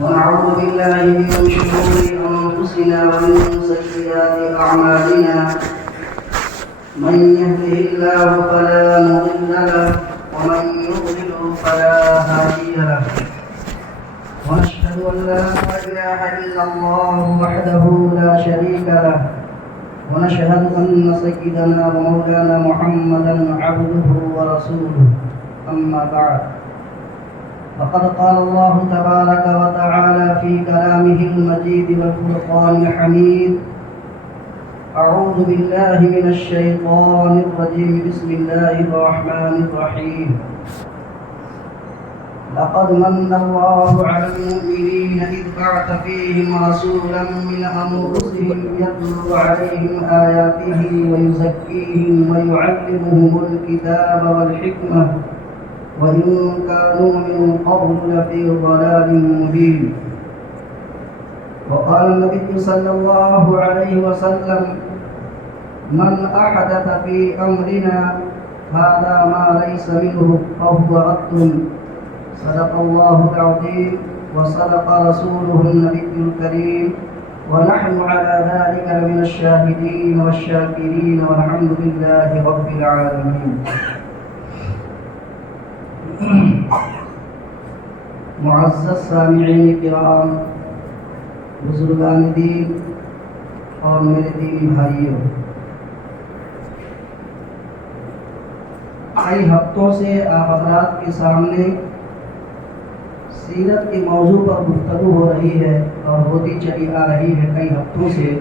ونعوذ بالله من شرور أنفسنا ومن سيئات أعمالنا من يهده الله فلا مضل له ومن يضلل فلا هادي له ونشهد أن لا إله إلا الله وحده لا شريك له ونشهد أن سيدنا ومولانا محمدا عبده ورسوله أما بعد فقد قال الله تبارك وتعالى في كلامه المجيد والفرقان الحميد أعوذ بالله من الشيطان الرجيم بسم الله الرحمن الرحيم لقد من الله على المؤمنين إذ بعث فيهم رسولا من أنفسهم يتلو عليهم آياته ويزكيهم ويعلمهم الكتاب والحكمة وإن كانوا من قبل لفي ضلال مبين. وقال النبي صلى الله عليه وسلم من أحدث في أمرنا هذا ما ليس منه فهو رد. صدق الله العظيم وصدق رسوله النبي الكريم ونحن على ذلك لمن الشاهدين والشاكرين والحمد لله رب العالمين. معزز سامعین کرام، بزرگان دین اور میرے دینی بھائیوں، کئی ہفتوں سے آپ حضرات کے سامنے سیرت کے موضوع پر گفتگو ہو رہی ہے اور ہوتی چلی آ رہی ہے کئی ہفتوں سے.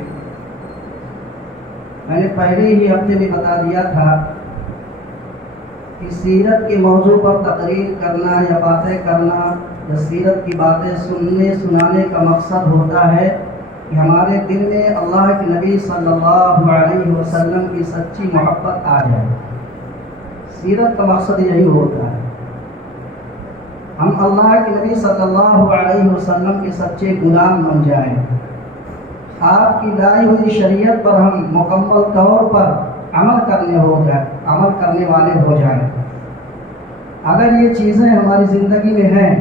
میں نے پہلے ہی ہفتے میں بتا دیا تھا کہ سیرت کے موضوع پر تقریر کرنا یا باتیں کرنا یا سیرت کی باتیں سنانے کا مقصد ہوتا ہے کہ ہمارے دل میں اللہ کے نبی صلی اللہ علیہ وسلم کی سچی محبت آ جائے. سیرت کا مقصد یہی ہوتا ہے، ہم اللہ کے نبی صلی اللہ علیہ وسلم کے سچے غلام بن جائیں، آپ کی لائی ہوئی شریعت پر ہم مکمل طور پر عمل کرنے والے ہو جائیں. اگر یہ چیزیں ہماری زندگی میں ہیں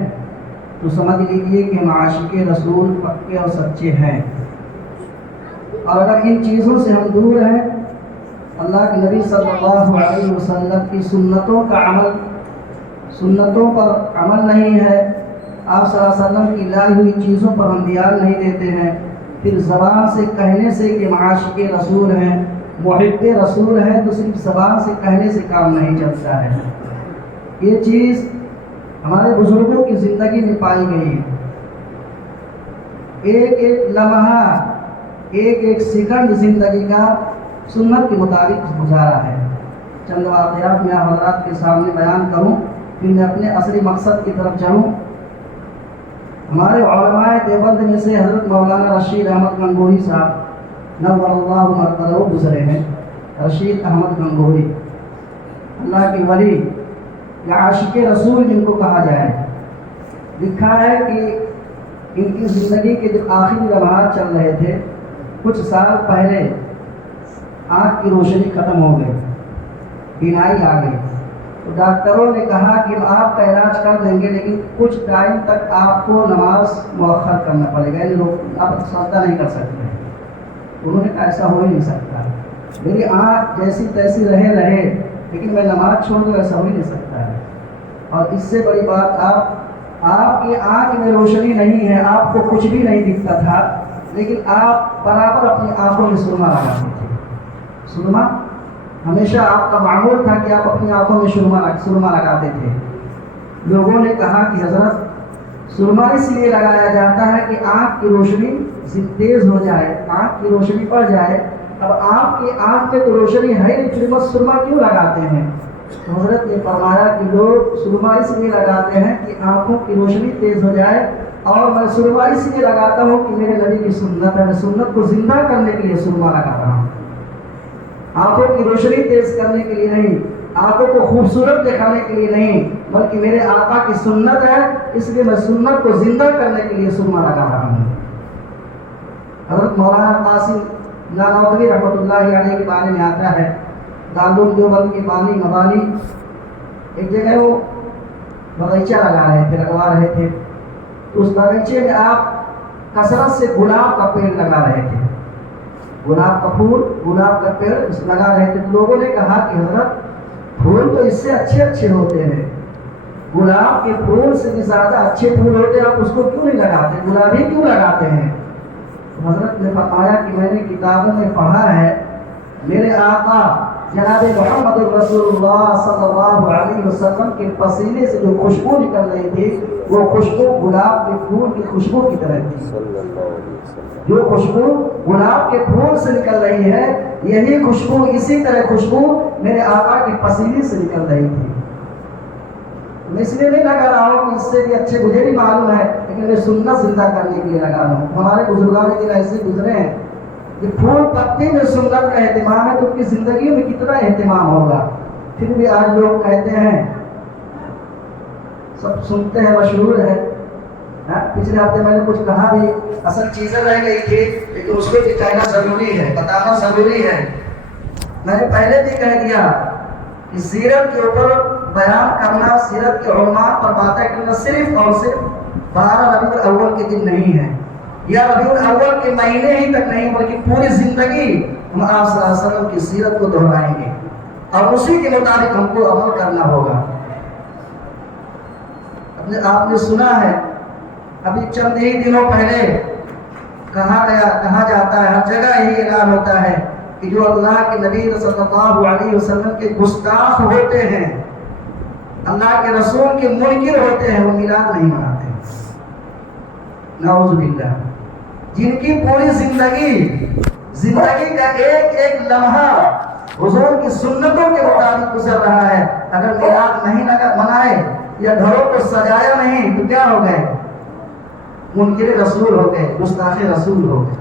تو سمجھ لیجیے کہ ہم عاشق رسول پکے اور سچے ہیں. اور اگر ان چیزوں سے ہم دور ہیں، اللہ کے نبی صلی اللہ علیہ وسلم کی سنتوں پر عمل نہیں ہے، آپ صلی اللہ علیہ وسلم کی لائی ہوئی چیزوں پر ہم دھیان نہیں دیتے ہیں، پھر زبان سے کہنے سے کہ ہم عاشق رسول ہیں، محب رسول ہے، تو صرف زبان سے کہنے سے کام نہیں چلتا ہے. یہ چیز ہمارے بزرگوں کی زندگی میں پائی گئی ہے. ایک ایک لمحہ، ایک ایک سیکنڈ زندگی کا سنت کے مطابق گزارا ہے. چند واقعات میں آپ حضرات کے سامنے بیان کروں، پھر میں اپنے اصلی مقصد کی طرف چلوں. ہمارے علماء دیوبند میں سے حضرت مولانا رشید احمد گنگوہی صاحب نور اللہ مرقدہ گزرے ہیں. رشید احمد گنگوہی، اللہ کے ولی یا عاشق رسول جن کو کہا جائے. لکھا ہے کہ ان کی زندگی کے جو آخری لمحات چل رہے تھے، کچھ سال پہلے آنکھ کی روشنی ختم ہو گئی، بینائی آ گئی. تو ڈاکٹروں نے کہا کہ ہم آپ کا علاج کر دیں گے، لیکن کچھ ٹائم تک آپ کو نماز مؤخر کرنا پڑے گا، یعنی آپ سجدہ نہیں کر سکتے. انہوں نے کہا ایسا ہو ہی نہیں سکتا، میری آنکھ جیسی تیسی رہے لیکن میں نماز چھوڑ دوں، ایسا ہو ہی نہیں سکتا ہے. اور اس سے بڑی بات، آپ کی آنکھ میں روشنی نہیں ہے، آپ کو کچھ بھی نہیں دکھتا تھا، لیکن آپ برابر اپنی آنکھوں میں سرما لگاتے تھے. سرما ہمیشہ آپ کا معمول تھا کہ آپ اپنی آنکھوں میں سرما لگاتے تھے. لوگوں نے کہا کہ حضرت سرما اس لیے لگایا جاتا ہے کہ آنکھ کی روشنی تیز ہو جائے، آنکھ کی روشنی پڑ جائے. اب آپ کی آنکھ میں تو روشنی ہے نہیں، پھر بس سرما کیوں لگاتے ہیں؟ تو حضرت نے فرمایا کہ لوگ سرما اس لیے لگاتے ہیں کہ آنکھوں کی روشنی تیز ہو جائے، اور میں سرما اس لیے لگاتا ہوں کہ میرے نبی کی سنت ہے، میں سنت کو زندہ کرنے کے لیے سرما لگا رہا ہوں. آنکھوں کی روشنی تیز کرنے کے لیے نہیں، آنکھوں کو خوبصورت دکھانے کے لیے نہیں، بلکہ میرے آقا کی سنت ہے، اس لیے میں سنت کو زندہ کرنے کے لیے سرما لگا رہا ہوں. حضرت مولانا قاسم نانوتوی رحمۃ اللہ علیہ کے بارے میں آتا ہے، دارالعلوم دیوبند کے بانی مبانی ایک جگہ وہ بغیچہ لگا رہے تھے، لگوا رہے تھے. تو اس باغیچے میں آپ کثرت سے گلاب کا پیڑ لگا رہے تھے، گلاب کا پھول، گلاب کا پیڑ لگا رہے تھے. تو لوگوں نے کہا کہ حضرت پھول تو اس سے اچھے اچھے ہوتے ہیں، گلاب کے پھول سے بھی زیادہ اچھے پھول ہوتے ہیں، آپ اس کو کیوں نہیں لگاتے، گلاب ہی کیوں لگاتے ہیں؟ تو حضرت نے فرمایا کہ میں نے کتابوں میں پڑھا ہے میرے آقا جناب محمد رسول اللہ صلی اللہ علیہ وسلم کے پسینے سے جو خوشبو نکل رہی تھی وہ خوشبو گلاب کے پھول کی خوشبو کی طرح تھی. جو خوشبو گلاب کے پھول سے نکل رہی ہے یہی خوشبو، اسی طرح خوشبو میرے آقا کے پسینے سے نکل رہی تھی. میں اس لیے نہیں لگا رہا ہوں کہ اس سے بھی اچھے، مجھے بھی معلوم ہے، لیکن میں سنت زندہ کرنے کے لیے لگا رہا ہوں. ہمارے بزرگان دن ایسے گزرے ہیں کہ پھول پتی میں سنت کا اہتمام ہے تو ان کی زندگی میں کتنا اہتمام ہوگا. پھر بھی آج لوگ کہتے ہیں، سب سنتے ہیں، مشہور ہے. پچھلے ہفتے میں نے کچھ کہا بھی، اصل چیزیں رہ گئی تھی لیکن اس کو بھی کہنا ضروری ہے، بتانا ضروری ہے. میں نے پہلے بھی کہہ دیا کہ سیرت کے اوپر بیان کرنا، سیرت کے علماء پر باتیں کرنا صرف اور صرف 12 ربیع الاول کے دن نہیں ہے، یا ربیع الاول کے مہینے ہی تک نہیں، بلکہ پوری زندگی ہم آپ صلی اللہ علیہ وسلم کی سیرت کو دہرائیں گے اور اسی کے مطابق ہم کو عمل کرنا ہوگا. آپ نے سنا ہے ابھی چند ہی دنوں پہلے کہا جاتا ہے، ہر جگہ یہی اعلان ہوتا ہے کہ جو اللہ کے نبی صلی اللہ علیہ وسلم کے گستاخ ہوتے ہیں، اللہ کے رسول کے منکر ہوتے ہیں، وہ میلاد نہیں مناتے. نعوذ باللہ. جن کی پوری زندگی کا ایک ایک لمحہ حضور کی سنتوں کے مطابق گزر رہا ہے، اگر میلاد نہیں منائے یا گھروں کو سجایا نہیں تو کیا ہو گئے؟ منکر رسول ہو گئے، گستاخ رسول ہو گئے.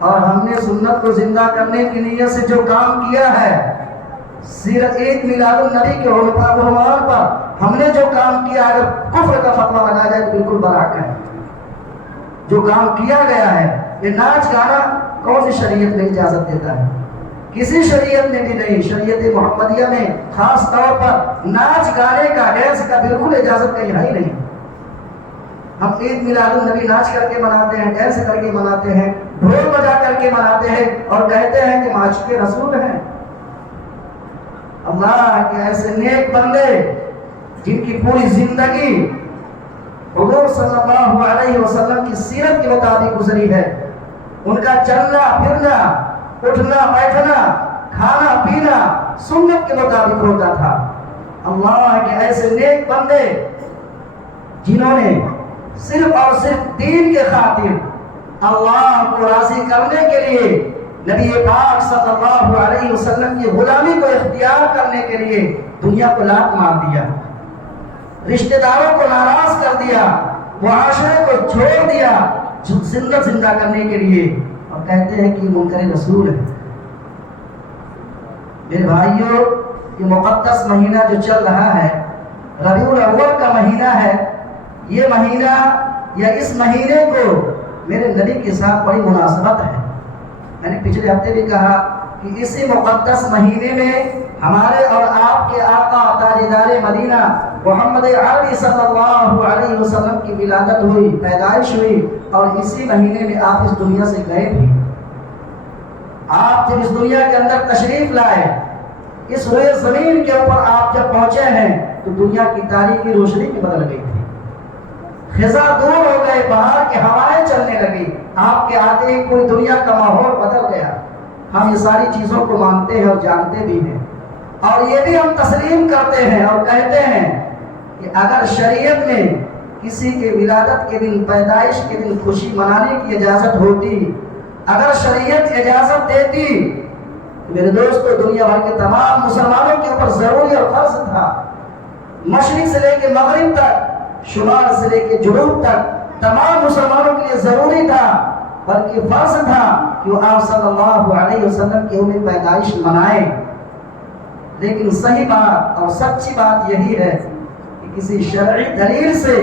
اور ہم نے سنت کو زندہ کرنے کی نیت سے جو کام کیا ہے، سیرت عید میلاد النبی کے عنوان پر ہم نے جو کام کیا، اگر کفر کا فتویٰ لگا جائے تو بالکل برحق ہے. جو کام کیا گیا ہے، یہ ناچ گانا کون سی شریعت میں اجازت دیتا ہے؟ کسی شریعت میں بھی نہیں. شریعت محمدیہ میں خاص طور پر ناچ گانے کا، ڈانس کا بالکل اجازت کہیں ہے ہی نہیں. ہم عید میلاد النبی ناچ کر کے مناتے ہیں، ڈانس کر کے مناتے ہیں، ڈھول بجا کر کے مناتے ہیں اور کہتے ہیں کہ معاشق رسول ہیں. اللہ کے ایسے نیک بندے جن کی پوری زندگی حضور صلی اللہ علیہ وسلم کی سیرت کے مطابق گزری ہے، ان کا چلنا پھرنا، اٹھنا بیٹھنا، کھانا پینا سنت کے مطابق ہوتا تھا. اللہ کے ایسے نیک بندے جنہوں نے صرف اور صرف دین کے خاطر اللہ کو راضی کرنے کے لیے نبی پاک صلی اللہ علیہ وسلم کی غلامی کو اختیار کرنے کے لیے دنیا کو لات مار دیا، رشتہ داروں کو ناراض کر دیا، معاشرے کو چھوڑ دیا زندہ کرنے کے لیے، اور کہتے ہیں کہ منکر رسول ہے. میرے بھائیوں، یہ مقدس مہینہ جو چل رہا ہے، ربیع الاول کا مہینہ ہے، یہ مہینہ یا اس مہینے کو میرے نبی کے ساتھ بڑی مناسبت ہے. میں نے پچھلے ہفتے بھی کہا کہ اسی مقدس مہینے میں ہمارے اور آپ کے آقا تاجدار مدینہ محمد عربی صلی اللہ علیہ وسلم کی ولادت ہوئی، پیدائش ہوئی، اور اسی مہینے میں آپ اس دنیا سے گئے بھی. آپ جب اس دنیا کے اندر تشریف لائے، اس روئے زمین کے اوپر آپ جب پہنچے ہیں تو دنیا کی تاریخی روشنی بھی بدل گئی تھی، خزاں دور ہو گئے، باہر کی ہوائیں چلنے لگی، آپ کے آتے ہی پوری دنیا کا ماحول بدل گیا. ہم یہ ساری چیزوں کو مانتے ہیں اور جانتے بھی ہیں، اور یہ بھی ہم تسلیم کرتے ہیں اور کہتے ہیں کہ اگر شریعت میں کسی کے ولادت کے دن، پیدائش کے دن خوشی منانے کی اجازت ہوتی، اگر شریعت اجازت دیتی، میرے دوستو دنیا بھر کے تمام مسلمانوں کے اوپر ضروری اور فرض تھا، مشرق سے لے کے مغرب تک، شمال سے لے کے جنوب تک تمام مسلمانوں کے لیے ضروری تھا، بلکہ فرض تھا کہ وہ آپ صلی اللہ علیہ وسلم کی یوم پیدائش منائیں. لیکن صحیح بات اور سچی بات یہی ہے کہ کسی شرعی دلیل سے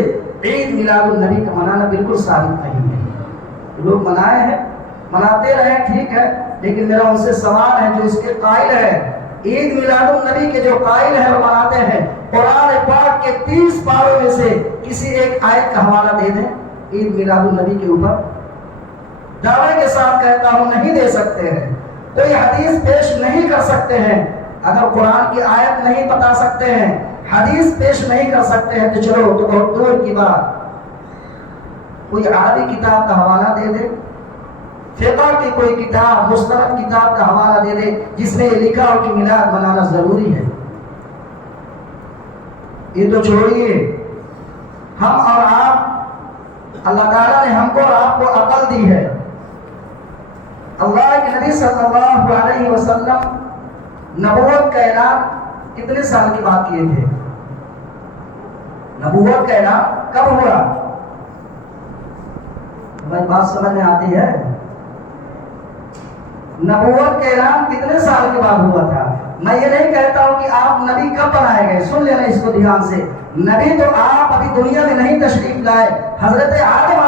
عید میلاد النبی کا منانا بالکل ثابت نہیں ہے. لوگ منائے ہیں، مناتے رہے، ٹھیک ہے، لیکن میرا ان سے سوال ہے جو اس کے قائل ہے، عید میلاد النبی کے جو قائل ہیں اور مناتے ہیں، قرآن پاک کے 30 پاروں میں سے کسی ایک آیت کا حوالہ دے دیں. ईद मिलादुन नबी के ऊपर? दावे के साथ कहता हूँ नहीं दे सकते हैं। कोई हदीस पेश नहीं कर सकते हैं। अगर कुरान की आयत नहीं बता सकते हैं, हदीस पेश नहीं कर सकते हैं, तो चलो तो बहुत दूर की बात कोई अरबी किताब का हवाला दे दे, फिक़ह की कोई किताब, मुस्तनद किताब का हवाला दे दे जिसमें ये लिखा हो कि मिलाद मनाना जरूरी है। ये तो छोड़िए, हम और आप, अल्लाह ताला ने हमको और आपको अकल दी है। अल्लाह के नबी सल्लल्लाहु अलैहि वसल्लम नबूवत का ऐलान कितने साल के बाद किए थे? नबूवत का ऐलान कब हुआ? भाई बात समझ में आती है? नबूवत का ऐलान कितने साल के बाद हुआ था? मैं ये नहीं कहता हूं कि आप नबी कब बनाए गए, सुन लेना इसको ध्यान से। नबी तो आप अभी दुनिया में नहीं तशरीफ लाए। हजरत आदम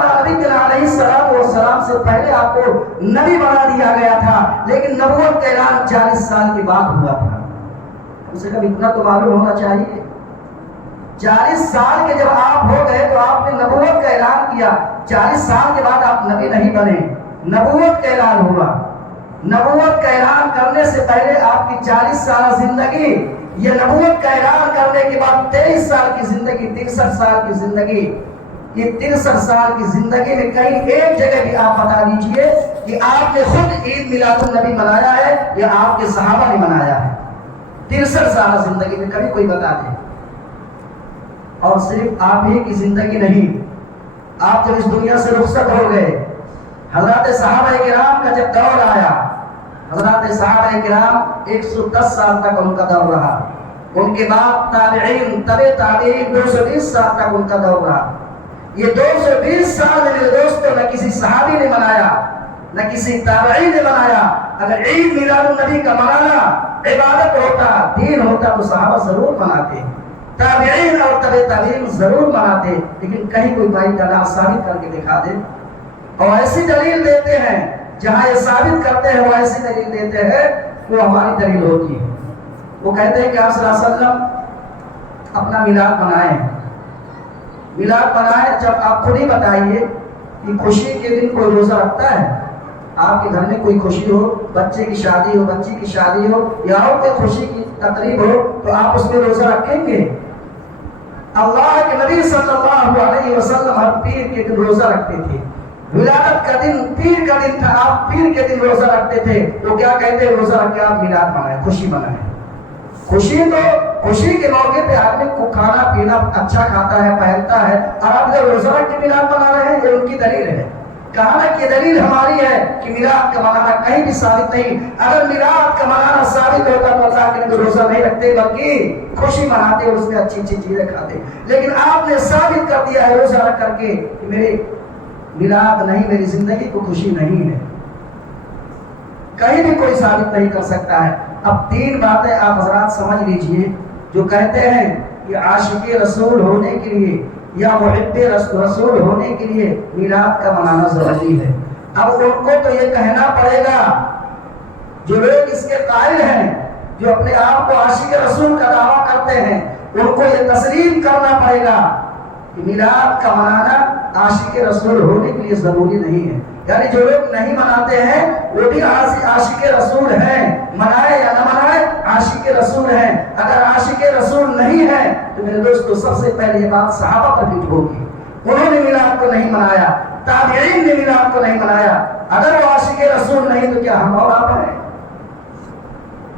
अलैहिस्सलाम से पहले आपको नबी बना दिया गया था, लेकिन नबूवत का ऐलान 40 साल के बाद हुआ था। कम से कम इतना तो मालूम होना चाहिए। 40 साल के जब आप हो गए तो आपने नबूवत का ऐलान किया। 40 साल के बाद आप नबी नहीं बने, नबूवत का ऐलान हुआ। नबूवत का ऐलान करने से पहले आपकी 40 साल जिंदगी, ये नबूवत का ऐलान करने के बाद 23 साल की जिंदगी, 63 साल की जिंदगी, ये 63 साल की जिंदगी में कहीं एक जगह भी आप बता दीजिए कि आपने खुद ईद मिलादुन नबी मनाया है या आपके सहाबा ने मनाया है। 63 साल जिंदगी में कभी कोई बता दे। और सिर्फ आप ही की जिंदगी नहीं, आप जब इस दुनिया से रुखसत हो गए, हजरत सहाबा किराम का जब दौर आया, हजरत सहाबा किराम 110 साल तक उनका दौर रहा। उनके बाद ताबईन, तबे ताबईन 220 साल तक उनका दौर रहा। ये 220 साल मेरे दोस्तों न किसी सहाबी ने मनाया, न किसी ताबई ने मनाया। अगर ईद मिलादुन नबी का मनाना इबादत होता, दीन होता, तो सहाबा जरूर मनाते, ताबईन और तबे ताबईन जरूर मनाते। लेकिन कहीं कोई भाई दलाल साबित करके दिखा दे, और ऐसी दलील देते हैं जहां ये साबित करते हैं, वो ऐसी दलील देते हैं वो हमारी दलील होती है। वो कहते हैं कि आप सल्लल्लाहु अलैहि वसल्लम अपना मिलाद मनाएं, मिलाद मनाएं। जब आप खुद ही बताइए कि खुशी के दिन कोई रोजा रखता है? आपके घर में कोई खुशी हो, बच्चे की शादी हो, बच्ची की शादी हो, या और कोई खुशी की तकरीब हो, तो आप उसमें रोजा रखेंगे? अल्लाह के नबी सल्लल्लाहु अलैहि वसल्लम हर पीर के दिन रोजा रखते थे। विलादत का दिन पीर का दिन था, आप पीर के दिन रोजा रखते थे। तो क्या कहते हैं? रोजा रख के आप मिलाद मनाएं, खुशी मनाएं। खुशी तो खुशी के मौके पे आदमी को खाना पीना अच्छा खाता है, पहनता है, और आप जब रोजा रख के मिलाद मना रहे हैं, ये उनकी दलील है। कहा कि दलील हमारी है कि मिलाद का मनाना कहीं भी साबित नहीं। अगर मिलाद का मनाना साबित होता तो अल्लाह के नबी रोजा नहीं रखते, बल्कि खुशी मनाते और उसमें अच्छी अच्छी चीजें खाते। लेकिन आपने साबित कर दिया है रोजा रख करके कि मेरे मिलाद नहीं, मेरी जिंदगी को खुशी नहीं है। कहीं भी कोई साबित नहीं कर सकता है। अब 3 बातें आप हजरात समझ लीजिए। जो कहते हैं कि आशिक़े रसूल होने के लिए या मुहिब्बे रसूल होने के लिए मिलाद का मनाना जरूरी है। अब उनको तो ये कहना पड़ेगा, जो लोग इसके कायल हैं, जो अपने आप को आशिक़े रसूल का दावा करते हैं, उनको ये तस्लीम करना पड़ेगा कि मिलाद का मनाना आशिक़े रसूल होने के लिए जरूरी नहीं है। यानी जो लोग नहीं मनाते हैं वो भी आशिक़े रसूल हैं, मनाए या न मनाए आशिक़े रसूल हैं। अगर आशिक़े रसूल नहीं है तो मेरे दोस्तों सबसे पहले ये बात सहाबा पर फिट होगी। उन्होंने मिलाद को नहीं मनाया, ताबईन ने मिलाद को नहीं मनाया। अगर वो आशिक़े रसूल नहीं तो क्या हम और आप हैं?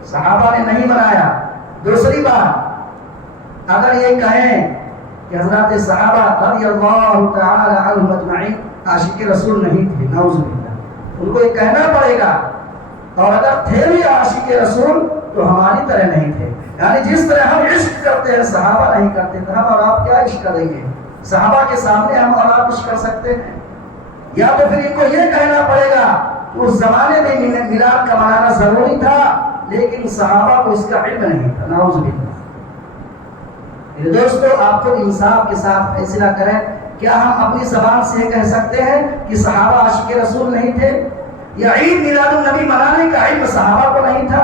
सहाबा ने नहीं मनाया। दूसरी बात, अगर ये कहें कि हज़रत सहाबा रज़ियल्लाहु तआला अन्हुम अजमईन आशिक़े रसूल नहीं थे, नाउज़ुबिल्लाह, उनको ये कहना पड़ेगा। और अगर थे भी आशिक़े रसूल तो हमारी तरह नहीं थे। यानी जिस तरह हम इश्क करते हैं सहाबा नहीं करते, तो हम और आप क्या इश्क करेंगे? सहाबा के सामने हम और आप इश्क कर सकते हैं? या तो फिर इनको ये कहना पड़ेगा उस जमाने में मिलाद का मनाना जरूरी था, लेकिन सहाबा को इसका इल्म नहीं था, नाउज़ुबिल्लाह। दोस्तों, आप खुद इंसाफ के साथ फैसला करें। क्या हम अपनी ज़बान से कह सकते हैं कि सहाबा आशिक़े रसूल नहीं थे? या ईद मिलादुन नबी मनाने का इल्म सहाबा को नहीं था?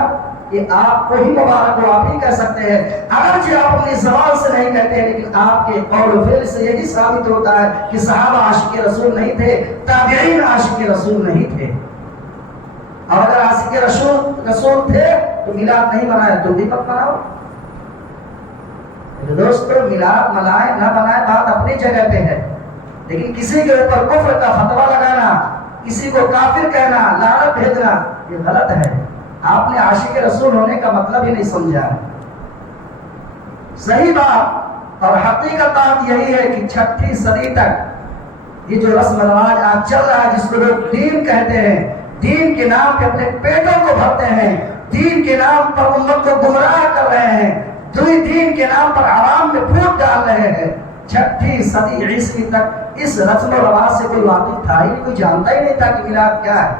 یہ آپ کو ہی مبارک ہو، آپ ہی کہہ سکتے ہیں۔ اگرچہ آپ اپنی زبان سے نہیں کہتے ہیں، لیکن آپ کے قول و فعل سے یہی ثابت ہوتا ہے کہ صحابہ عاشق رسول نہیں تھے، تابعین عاشق رسول نہیں تھے۔ اور اگر عاشق رسول تھے تو میلاد نہیں منایا تو بھی مت مناؤ۔ دوستو میلاد منائے نہ منائے بات اپنی جگہ پہ ہے، لیکن کسی کے اوپر کفر کا فتویٰ لگانا، کسی کو کافر کہنا، لعنت بھیجنا، یہ غلط ہے۔ آپ نے عاشق رسول ہونے کا مطلب ہی نہیں سمجھا ہے۔ صحیح بات اور حقیقت بات یہی ہے کہ 6 صدی تک یہ جو رسم رواج آج چل رہا ہے، جس کو لوگ دین کہتے ہیں، دین کے نام پہ اپنے پیٹوں کو بھرتے ہیں، دین کے نام پر امت کو گمراہ کر رہے ہیں، دین کے نام پر عوام میں پھوٹ ڈال رہے ہیں۔ 6 صدی عیسوی تک اس رسم و رواج سے کوئی واقف تھا ہی نہیں، کوئی جانتا ہی نہیں تھا کہ میلاد کیا ہے۔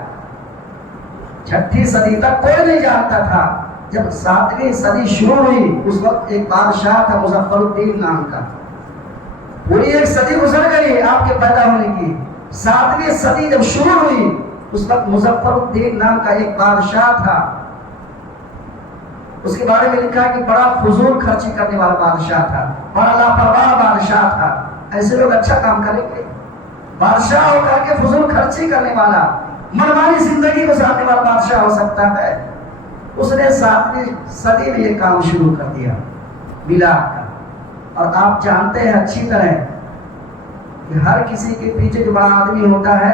6 صدی تک کوئی نہیں جانتا تھا۔ جب 7ویں صدی شروع ہوئی، اس وقت ایک بادشاہ تھا مظفر الدین نام کا، پوری 1 صدی گزر گئی آپ کے پیدا ہونے کی۔ 7ویں صدی جب شروع ہوئی، اس وقت مظفر الدین نام کا ایک بادشاہ تھا۔ اس کے بارے میں لکھا کہ بڑا فضول خرچی کرنے والا بادشاہ تھا، بڑا لاپرواہ بادشاہ تھا۔ ایسے لوگ اچھا کام کریں گے؟ بادشاہ ہو کر کے فضول خرچی کرنے والا، منمانی زندگی گزارنے والا بادشاہ ہو سکتا ہے؟ اس نے 7ویں صدی میں یہ کام شروع کر دیا میلاد کا۔ اور آپ جانتے ہیں اچھی طرح کہ ہر کسی کے پیچھے جو بڑا آدمی ہوتا ہے،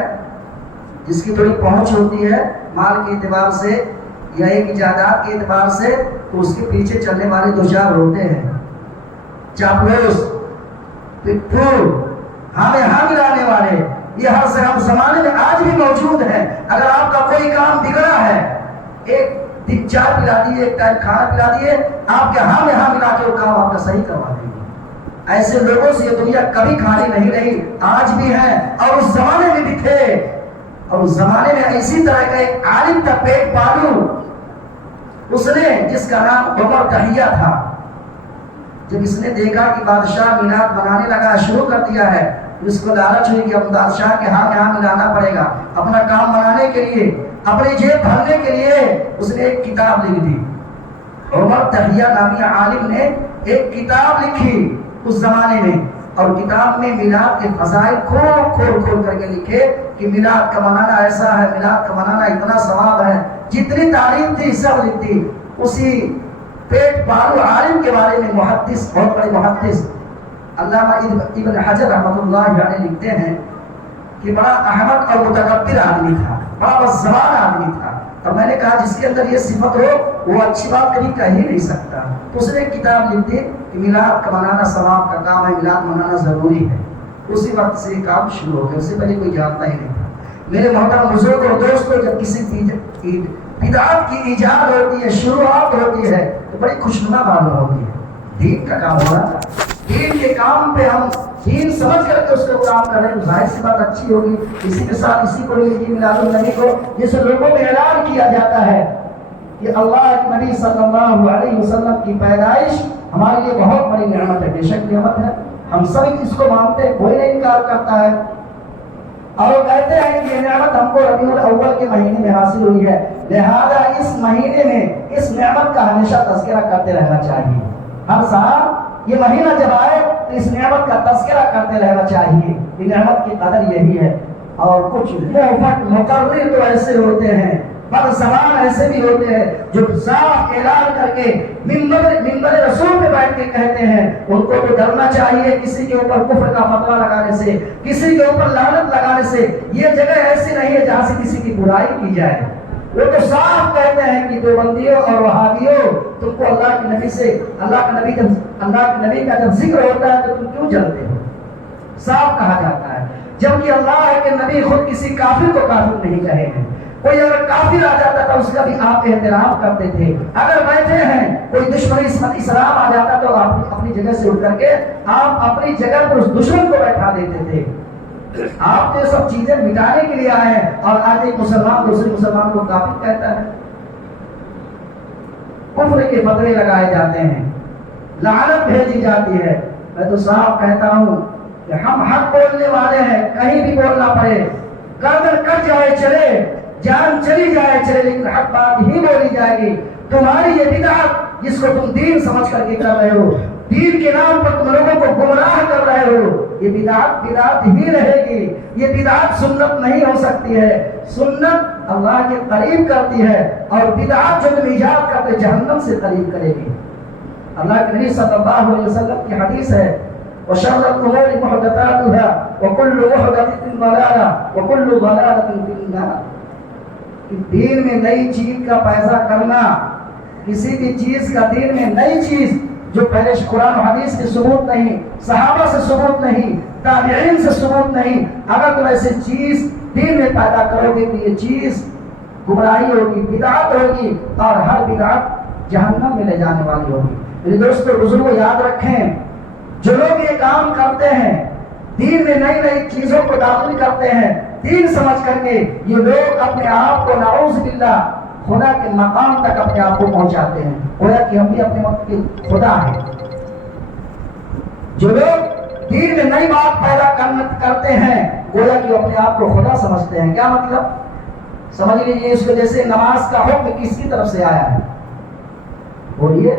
جس کی تھوڑی پہنچ ہوتی ہے مال کے اعتبار سے یا ایک جائیداد کے اعتبار سے، تو اس کے پیچھے چلنے والے 2-4 ہوتے ہیں، چاپلوس، پٹھو، ہمیں ہم ملانے والے۔ یہ ہر زمانے میں آج بھی موجود ہیں۔ اگر آپ کا کوئی کام بگڑا ہے، ایک دن چائے پلا دیے، ایک ٹائم کھانا پلا دیے، آپ کے ہاں ملا کے وہ کام آپ کا صحیح کروا دیں گے۔ ایسے لوگوں سے یہ دنیا کبھی خالی نہیں رہی، آج بھی ہیں اور اس زمانے میں بھی تھے۔ اور اس زمانے میں اسی طرح کا ایک عالم تھا، پیٹ پالو، اس نے جس کا نام عمر تحیہ تھا، جب اس نے دیکھا کہ بادشاہ میلاد منانے لگا، شروع کر دیا ہے، اس کو لالچ ہوئی کہ اب بادشاہ کے ہاں ملانا پڑے گا۔ اپنا کام بنانے کے لیے، اپنی جیب بھرنے کے لیے اس نے ایک کتاب لکھ دی۔ عمر تحیہ نامی عالم نے ایک کتاب لکھی اس زمانے میں، اور کتاب میں میلاد کے فضائل کھول کر کے لکھے کہ میلاد کا منانا ایسا ہے، میلاد کا منانا اتنا ثواب ہے، جتنی تعلیم تھی سب لکھی۔ اسی پیٹ پالو عالم کے بارے میں محدث، بہت بڑے محدث علامہ ابن حجر رحمۃ اللہ علیہ لکھتے ہیں کہ بڑا احمق اور متکبر آدمی تھا، بڑا بزبان آدمی تھا۔ اور میں نے کہا جس کے اندر یہ صفت ہو وہ اچھی بات کبھی کہہ ہی نہیں سکتا۔ تو اس نے ایک کتاب لکھ دی کہ میلاد کا منانا ثواب کا کام ہے، میلاد منانا ضروری ہے۔ اسی وقت سے یہ کام شروع ہو گیا، اس سے پہلے کوئی جانتا ہی نہیں تھا۔ میرے محترم بزرگ اور دوستوں، جب کسی بدعت کی ایجاد ہوتی ہے، شروعات ہوتی ہے، تو بڑی خوشنما معلوم ہوتی ہے۔ دین کا کام ہو رہا تھا، دین کے کام پہ ہم دین سمجھ کر کے اس کو کام کر رہے ہیں، ظاہر سی بات اچھی ہوگی۔ اسی کے ساتھ اسی کو لیجیے میلاد النبی کو، جس لوگوں میں اعلان کیا جاتا ہے کہ اللہ کے نبی صلی اللہ علیہ وسلم کی پیدائش ہمارے لیے بہت بڑی نعمت ہے، بے شک نعمت ہے، ہم سب اس کو مانتے ہیں، کوئی نہیں انکار کرتا ہے۔ اور وہ کہتے ہیں کہ یہ نعمت ہم کو ربیع الاول کے مہینے میں حاصل ہوئی ہے، لہذا اس مہینے میں اس نعمت کا ہمیشہ تذکرہ کرتے رہنا چاہیے۔ ہر سال یہ مہینہ جب آئے تو اس نعمت کا تذکرہ کرتے رہنا چاہیے، یہ نعمت کی قدر یہی ہے۔ اور کچھ مقرر تو ایسے ہوتے ہیں، بد زبان ایسے بھی ہوتے ہیں جو صاف اعلان کر کے منبر رسول پہ بیٹھ کے کہتے ہیں، ان کو تو ڈرنا چاہیے کسی کے اوپر کفر کا فتویٰ لگانے سے، کسی کے اوپر لعنت لگانے سے۔ یہ جگہ ایسی نہیں ہے جہاں سے کسی کی برائی کی جائے۔ وہ تو صاف کہتے ہیں کہ دیوبندیوں اور وہابیوں، تم کو اللہ کے نبی کا جب ذکر ہوتا ہے تو تم کیوں جلتے ہو؟ صاف کہا جاتا ہے، جبکہ اللہ کے نبی خود کسی کافر کو کافر نہیں کہے ہیں۔ کوئی اگر کافر آ جاتا تھا اس کا بھی آپ احترام کرتے تھے۔ اگر بیٹھے ہیں کوئی دشمن اسلام آ جاتا تو آپ اپنی جگہ سے اٹھ کر کے آپ اپنی جگہ پر اس دشمن کو بیٹھا دیتے تھے۔ آپ تو یہ سب چیزیں مٹانے کے لیے آئے ہیں، اور آج ایک مسلمان دوسرے مسلمان کو کافر کہتا ہے۔ کفر کے فتوے لگائے جاتے ہیں، لعنت بھیجی جاتی ہے۔ میں تو صاف کہتا ہوں کہ ہم حق بولنے والے ہیں، کہیں بھی بولنا پڑے، گردن کٹ جائے چلے، جان چلی جائے چلے، لیکن حق بات ہی بولی جائے گی۔ तुम्हारी ये बिदअत जिसको तुम दीन समझ करके कर रहे हो, दीन के नाम पर तुम लोगों को गुमराह कर रहे हो, ये बिदअत बिदअत ही रहेगी। ये बिदअत सुन्नत नहीं हो सकती है। सुन्नत अल्लाह के करीब करती है और बिदअत जो तुम ईजाद करते जहन्नम से करीब करेगी। अल्लाह के नबी सल्लल्लाहु अलैहि वसल्लम की हदीस है, वशर्रुल उमूरि मुहदसातुहा व कुल्लु मुहदसतिन दलाला व कुल्लु दलालतिन फिन्नार। कि दीन में नई चीज का पैसा करना, किसी भी चीज का दीन में नई चीज जो पहले कुरान और हदीस के सबूत नहीं, सहाबा से सबूत नहीं, ताबीईन से सबूत नहीं, अगर तुम ऐसी चीज दीन में पैदा करोगे तो ये चीज गुमराही होगी, बिदअत होगी और हर बिदअत जहन्नम में ले जाने वाली होगी। मेरे दोस्तों बुजुर्गों याद रखें, जो लोग ये काम करते हैं, दीन में नई नई चीजों को दाखिल करते हैं दीन समझ करके, ये लोग अपने आप को नाउज़ बिल्लाह खुदा के मकाम तक अपने आप को पहुंचाते हैं, गोया कि हम भी अपने वक्त के खुदा हैं। जो लोग दीन में नई बात पैदा करते हैं, गोया कि अपने आप को खुदा समझते हैं। क्या मतलब? समझ लीजिए, इसको जैसे नमाज का हुक्म किसकी तरफ से आया है? बोलिए,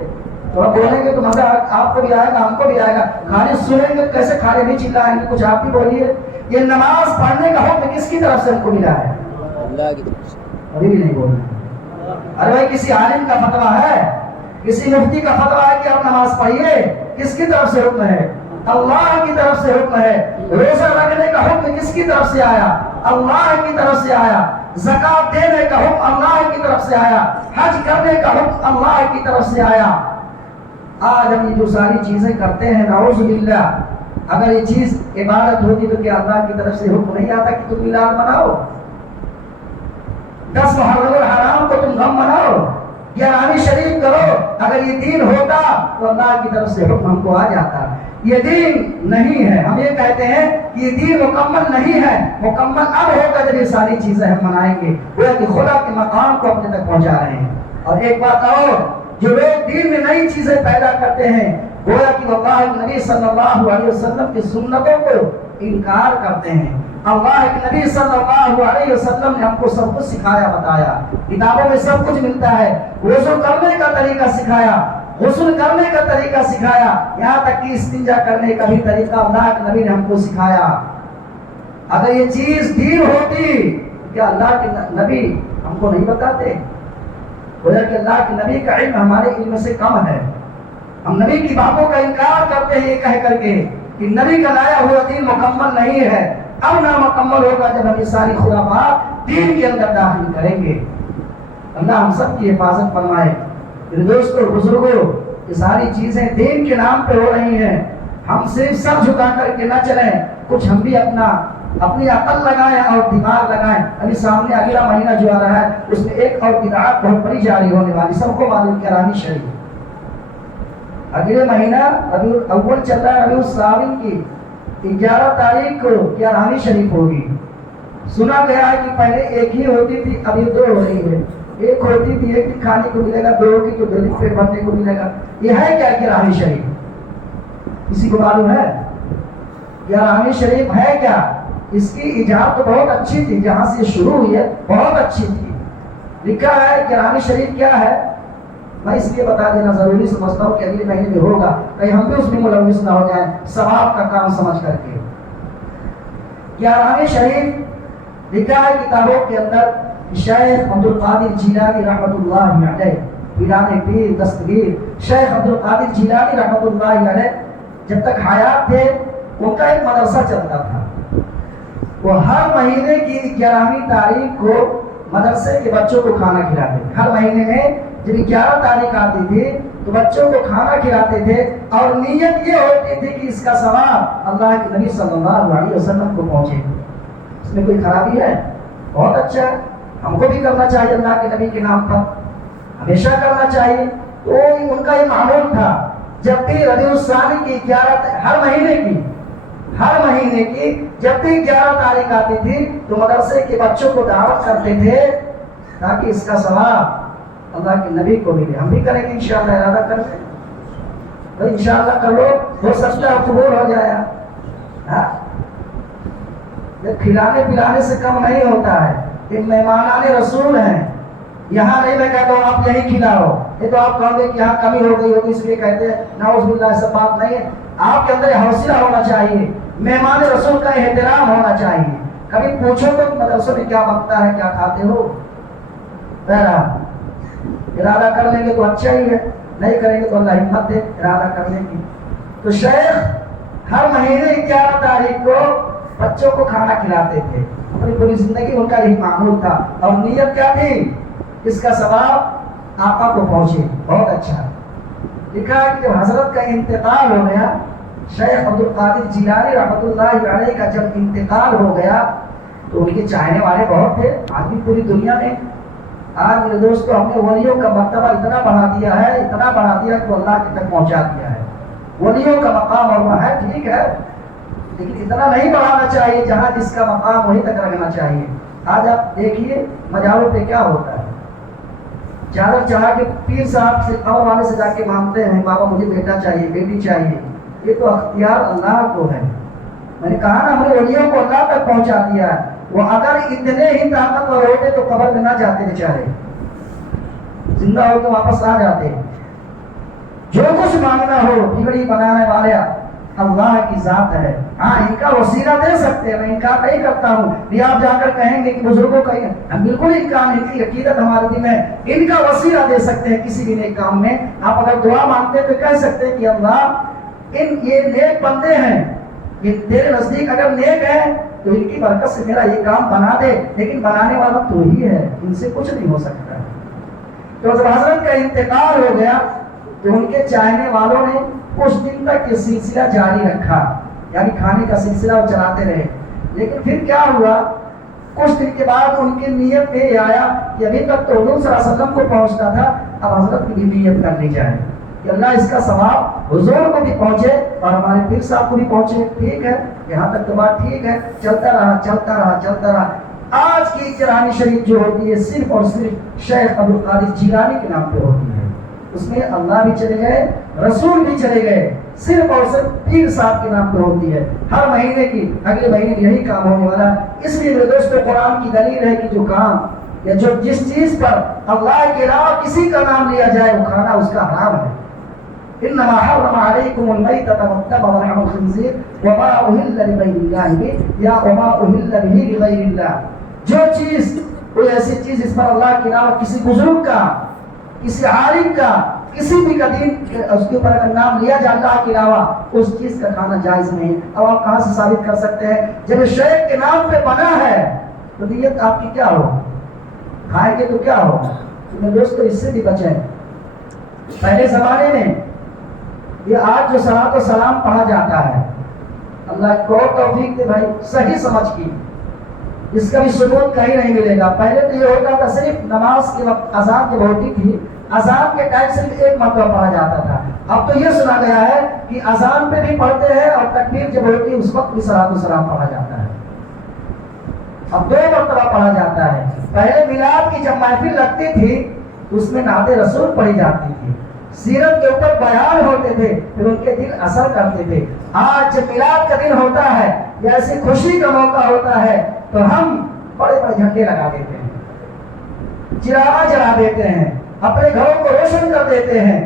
थोड़ा बोलेंगे तो मजा आपको भी आएगा, हमको भी आएगा। खाली सुनेंगे कैसे, खाली नहीं चिल्लाएंगे, कुछ आप भी बोलिए। ये नमाज पढ़ने का हुक्म किसकी तरफ से हमको मिला है? अल्लाह की तरफ से। अभी भी नहीं बोल रहे। अरे भाई, किसी आलिम का फतवा है, किसी मुफ्ती का फतवा है कि आप नमाज पढ़िए, किसकी तरफ से हुक्म है? अल्लाह की तरफ से हुक्म है। रोजा रखने का हुक्म किसकी तरफ से आया? अल्लाह की तरफ से आया। ज़कात देने का हुक्म अल्लाह की तरफ से आया। हज करने का हुक्म अल्लाह की तरफ से आया। आज हम ये जो सारी चीजें करते हैं, नाउज़ बिल्लाह, अगर ये चीज इबादत होती तो क्या अल्लाह की तरफ से हुक्म नहीं आता कि तुम मिलाद मनाओ? 10 मुहर्रम हराम को तुम गम मनाओ, यारानी शरीफ करो। अगर ये दीन होता तो अल्लाह की तरफ से हुक्म हमको आ जाता। ये दीन नहीं है। हम ये कहते हैं कि ये दीन मुकम्मल नहीं है। मुकम्मल अब होगा जब ये सारी चीजें हम मनाएंगे, वो कि खुदा के मकाम को अपने तक पहुंचा रहे हैं। और एक बात और, जो लोग दीन में नई चीजें पैदा करते हैं, गोया कि अल्लाह के नबी सल्लल्लाहु अलैहि वसल्लम की सुन्नतों को इनकार करते हैं। अल्लाह के नबी सल्लल्लाहु अलैहि वसल्लम ने हमको सब कुछ सिखाया, बताया, किताबों में सब कुछ मिलता है। वुज़ू करने का तरीका सिखाया, गुस्ल करने का तरीका सिखाया, यहाँ तक कि इस्तिंजा करने का भी तरीका अल्लाह के नबी ने हमको सिखाया। अगर ये चीज दीन होती तो क्या अल्लाह के नबी हमको नहीं बताते? बोला कि अल्लाह के नबी का इल्म हमारे इल्म से कम है। हम नबी की बातों का इनकार करते हैं ये कह करके कि नबी का लाया हुआ दीन मुकम्मल नहीं है। अब ना मुकम्मल होगा जब हम ये सारी खुराफात दीन के अंदर दाखिल करेंगे। अल्लाह हम सब की हिफाजत फरमाए। मेरे दोस्तों बुजुर्गों, ये सारी चीजें दीन के नाम पे हो रही हैं। हम सिर्फ सर झुका करके न चलें, कुछ हम भी अपनी अकल लगाएं और दिमाग लगाएं। अभी सामने अगला महीना जो आ रहा है उसमें एक और किताब बहुत बड़ी जारी होने वाली, सबको मालूम, किरानी शरीफ। अगले महीना रबीउल अव्वल चल रहा है, रबीउल साविन की 11 तारीख को किरानी शरीफ होगी। सुना गया है कि पहले एक ही होती थी, अभी 2 हो रही है। एक होती थी, एक ही खाने को मिलेगा, 2 होगी तो गरीब पेट भरने को मिलेगा। ये है क्या किरानी शरीफ? किसी को मालूम है किरानी शरीफ है क्या? इसकी इजाज़त तो बहुत अच्छी थी, जहां से शुरू हुई है बहुत अच्छी थी। लिखा है किरानी शरीफ क्या है, मैं इसलिए बता देना जरूरी समझता हूँ कि अगले महीने में होगा, कहीं हम भी उसमें मुलविस ना हो जाए, सवाब का काम समझ करके। किरानी शरीफ लिखा है किताबों के अंदर, शेख अब्दुल कादिर जिलानी रहमतुल्लाहि अलैह, पीराने पीर दस्तगीर शेख अब्दुल कादिर जिलानी रहमतुल्लाहि अलैह जब तक हयात थे, उनका एक मदरसा चलता था। वो हर महीने की 11वीं तारीख को मदरसे के बच्चों को खाना खिलाते। हर महीने में जब 11 तारीख आती थी तो बच्चों को खाना खिलाते थे और नीयत ये होती थी कि इसका सवाब अल्लाह के नबी सल्लल्लाहु अलैहि वसल्लम को पहुंचे। इसमें कोई खराबी है? बहुत अच्छा है, हमको भी करना चाहिए अल्लाह के नबी के नाम पर, हमेशा करना चाहिए। तो उनका ये मामूल था, जब भी रबीउल सानी की 11 हर महीने की जब भी 11 तारीख आती थी तो मदरसे के बच्चों को दावत करते थे ताकि इसका सवाब अल्लाह के नबी को मिले। हम भी करेंगे इंशाअल्लाह, इरादा करते हैं तो इंशाअल्लाह कर लो, हो सकता है कबूल हो जाए। खिलाने पिलाने से कम नहीं होता है, ये मेहमानाने रसूल हैं। यहाँ नहीं मैं कहता हूँ आप यही खिलाओ, ये तो आप कहोगे कि यहाँ कमी हो गई होगी इसलिए कहते हैं, नाउज़ुबिल्लाह, ऐसा बात नहीं है। आपके अंदर हौसला होना चाहिए, मेहमान रसूल का एहतराम होना चाहिए। कभी पूछो तो मदरसों में क्या बनता है, क्या खाते हो, इरादा कर लेंगे तो अच्छा ही है, नहीं करेंगे तो अल्लाह हिम्मत दे इरादा करने की। तो शेख हर महीने 11 तारीख को बच्चों को खाना खिलाते थे, अपनी पूरी जिंदगी उनका यही मामूल था। और नीयत क्या थी, इसका सवाब आका को पहुंचे। बहुत अच्छा लिखा है कि जब हजरत का इंतकाल हो गया, शेख अब्दुल कादिर जिलानी रहमतुल्लाहि अलैहि का जब इंतकाल हो गया, तो उनके चाहने वाले बहुत थे। आज भी पूरी दुनिया में, आज मेरे दोस्तों, हमने वलियों का मर्तबा इतना बढ़ा दिया है, इतना बढ़ा दिया कि अल्लाह के तक पहुंचा दिया है। वलियों का मकाम और वह है, ठीक है, लेकिन इतना नहीं बढ़ाना चाहिए, जहाँ जिसका मकाम वहीं तक रखना चाहिए। आज आप देखिए मजारों पे क्या होता है, चादर चढ़ा के पीर साहब से, कब्र वाले से जाके मांगते हैं, बाबा मुझे बेटा चाहिए, बेटी चाहिए। ये तो अख्तियार अल्लाह को है। मैंने कहा ना, हमने वलियों को अल्लाह तक पहुंचा दिया है। वो अगर इतने ही ताकतवर होते तो कब्र में ना जाते बेचारे, जिंदा हो तो वापस आ जाते। जो कुछ मांगना हो, बिगड़ी बनाने वाले अल्लाह की जात है। हाँ, इनका वसीला दे सकते हैं, मैं इनकार नहीं करता हूँ। ये आप जाकर कहेंगे कि बुजुर्गों का हम बिल्कुल इनकार, इनकी अकीदत हमारे दिल में, इनका वसीला दे सकते हैं किसी भी नेक काम में। आप अगर दुआ मांगते हैं तो कह सकते हैं कि अल्लाह ये नेक बंदे हैं, ये तेरे नजदीक अगर नेक है तो इनकी बरकत से मेरा ये काम बना दे, लेकिन बनाने वाला तो ही है, इनसे कुछ नहीं हो सकता। तो जब हजरत का इंतकाल हो गया तो उनके चाहने वालों ने कुछ दिन तक ये सिलसिला जारी रखा, यानी खाने का सिलसिला चलाते रहे। लेकिन फिर क्या हुआ, कुछ दिन के बाद उनकी नीयत में आया कि अभी तक तो हुजूर सल्लल्लाहु अलैहि वसल्लम को पहुंचता था, अब हजरत की भी नीयत कर ली जाए कि अल्लाह इसका सवाब हुजूर को भी पहुंचे और हमारे पीर साहब को भी पहुंचे। ठीक है, यहाँ तक तो बात ठीक है। चलता रहा चलता रहा चलता रहा। आज की इजरानी शरीफ जो होती है सिर्फ और सिर्फ शेख अब्दुल कादिर जिलानी के नाम पे होती है। उसमें अल्लाह भी चले गए, रसूल भी चले गए, सिर्फ और सिर्फ पीर साहब के नाम पे होती है। हर महीने की अगले महीने यही काम होने वाला। इसलिए मेरे दोस्तों, कुरान की दलील है कि जो काम या जो जिस चीज पर अल्लाह के अलावा किसी का नाम लिया जाए वो खाना उसका हराम है। इन्नमा हर्रम अलैकुमुल मैतत वद्दम वलहमुल खिंज़ीर वमा उहिल्ल लिगैरिल्लाहि बिही या वमा उहिल्ल बिही लिगैरिल्लाह। जो चीज, कोई ऐसी चीज इस पर अल्लाह के अलावा किसी बुजुर्ग का, किसी आलिम का, किसी भी का दीन उसके ऊपर अगर नाम लिया जाए अल्लाह के अलावा, उस चीज का खाना जायज नहीं है। अब आप कहां से साबित कर सकते हैं? जब शेख के नाम पे बना है तो नियत आपकी क्या हो, खाएंगे तो क्या हो? तो मेरे दोस्तों, इससे भी बचें। पहले जमाने में ये आज जो सलात और सलाम पढ़ा जाता है, अल्लाह को तौफीक दे भाई, सही समझ की, इसका भी सबूत कहीं नहीं मिलेगा। पहले तो ये होता था सिर्फ नमाज के वक्त अजान जब होती थी, अजान के टाइम सिर्फ एक मरतबा पढ़ा जाता था। अब तो ये सुना गया है कि अजान पे भी पढ़ते हैं और तकबीर जब होती है उस वक्त भी सलात और सलाम पढ़ा जाता है। अब 2 मरतबा पढ़ा जाता है। पहले मिलाद की जब महफिल लगती थी तो उसमें नाते रसूल पढ़ी जाती थी, सीरत के ऊपर बयान होते थे, फिर उनके दिल असर करते थे। आज जब मिलाद का दिन होता है या ऐसी खुशी का मौका होता है तो हम बड़े बड़े झंडे लगा देते हैं, चिरागा जला देते हैं, अपने घरों को रोशन कर देते हैं,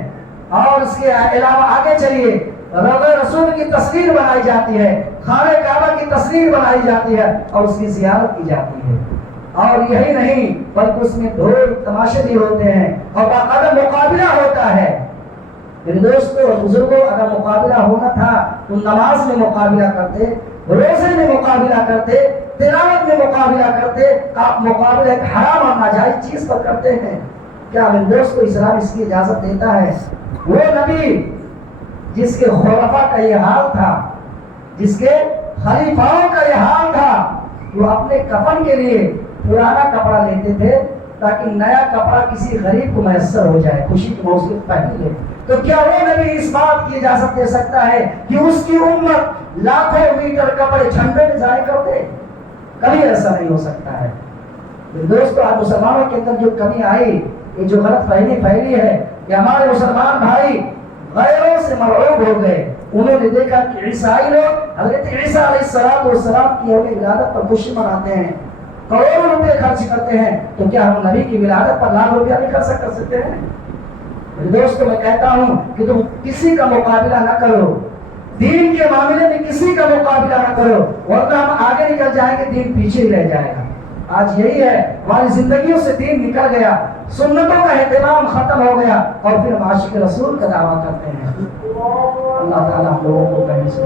और इसके अलावा आगे चलिए, रज़ा रसूल की तस्वीर बनाई जाती है, खाने काबा की तस्वीर बनाई जाती है और उसकी ज़ियारत की जाती है। और यही नहीं बल्कि उसमें ढोल तमाशे भी होते हैं और बाकायदा मुकाबला होता है। मेरे दोस्तों और बुजुर्गों, अगर मुकाबला होना था तो नमाज में मुकाबला करते, रोजे में मुकाबला करते, तिलावत में मुकाबला करते। आप मुकाबला एक हराम और नाजायज चीज पर करते हैं। क्या मेरे दोस्तों, इस्लाम इसकी इजाजत देता है? वो नबी जिसके खुलफा का ये हाल था, जिसके खलीफाओं का ये हाल था, वो अपने कफन के लिए पुराना कपड़ा लेते थे ताकि नया कपड़ा किसी गरीब को मैसर हो जाए, खुशी के मौसम पहन ले। तो क्या वो नबी इस बात की इजाजत दे सकता है कि उसकी उम्मत लाखों मीटर कपड़े झंडे में जाए कर दे? कभी ऐसा नहीं हो सकता है। दोस्तों, आज मुसलमानों के अंदर जो कमी आई, ये जो गलत फहमी फैली है कि हमारे मुसलमान भाई गैरों से मरऊब हो गए। उन्होंने देखा कि ईसाई लोग हज़रत ईसा अलैहिस्सलाम की यौम विलादत पर खुशी मनाते हैं, करोड़ों रुपए खर्च करते हैं, तो क्या हम नबी की विलादत पर लाख रुपया नहीं खर्च कर सकते हैं? दोस्तों, मैं कहता हूं कि तुम किसी का मुकाबला ना करो, दीन के मामले में किसी का मुकाबला ना करो, वरना हम आगे निकल जाएंगे, दीन पीछे ही रह जाएगा। आज यही है, हमारी जिंदगियों से दीन निकल गया, सुन्नतों का एहतमाम खत्म हो गया, और फिर हम आशिक रसूल का दावा करते हैं। अल्लाह ताला हम लोगों को कहीं से